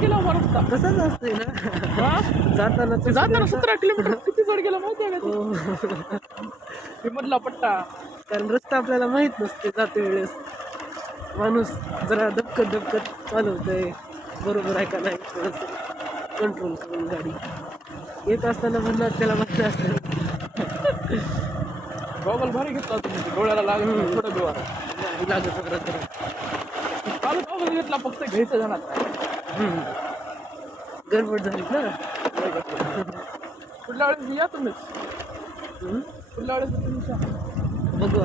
गेला उभा रस्ता. तसंच असते ना. हा? जाताना जाताना 17 किलोमीटर किती जड गेला माहिती आहे का ते मधला पट्टा. कारण रस्ता आपल्याला माहित नसते जाते वेळेस. माणूस जरा दबकत चालवतंय, बरोबर आहे का नाही थोडंसं कंट्रोल करून गाडी. येत असताना म्हणणार त्याला माहिती असतं. गॉगल भारी घेतला तुम्ही, डोळ्याला लागत थोडं बिवार लागत वगैरे. चालू गॉगल घेतला फक्त घ्यायचं जाणार. गडबड झाली ना. पुढल्या वेळेस या तुम्हीच. पुढल्या वेळेस तुम्ही या. बघू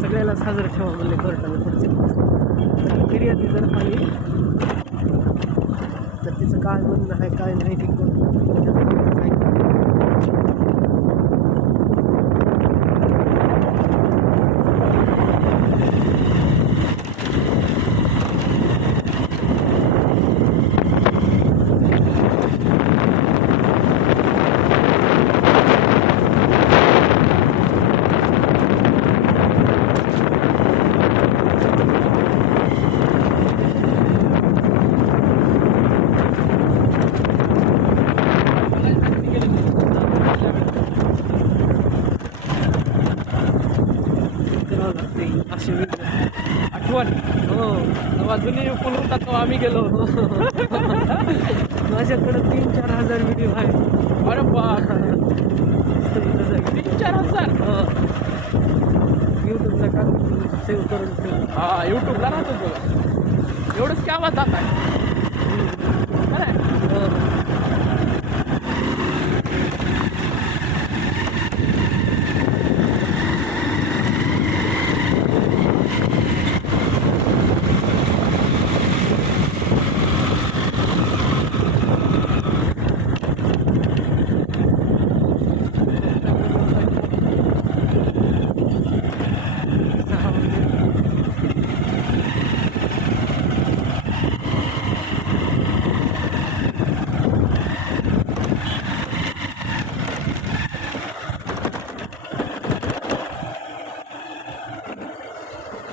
सगळ्याला साजरं ठेवा म्हणले कोर्टाने पुढचे. फिर्यादी जर आली तर तिचं काय म्हणणं आहे काय नाही ते अशी आठवण. हो. तेव्हा जुनी पूल होता तेव्हा आम्ही गेलो. माझ्याकडं 3-4 हजार व्हिडिओ आहे. अरे बाप, 3-4 हजार. यूट्यूबला टाकून सेव्ह करून ठेव. हा, युट्यूबला राहतो तुला एवढंच काय आवाज जात आहे.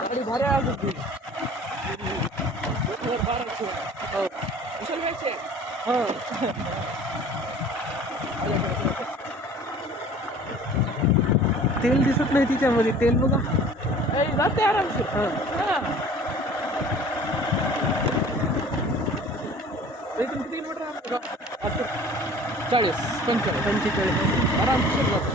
गाडी भारी आहे तुझी. 2012 कुशल घ्यायचे. तेल दिसत नाही तिच्यामध्ये. तेल बघा. जाते आरामशीर. इथून किती किलोमीटर आहे? 40-45 आरामशीर जातो.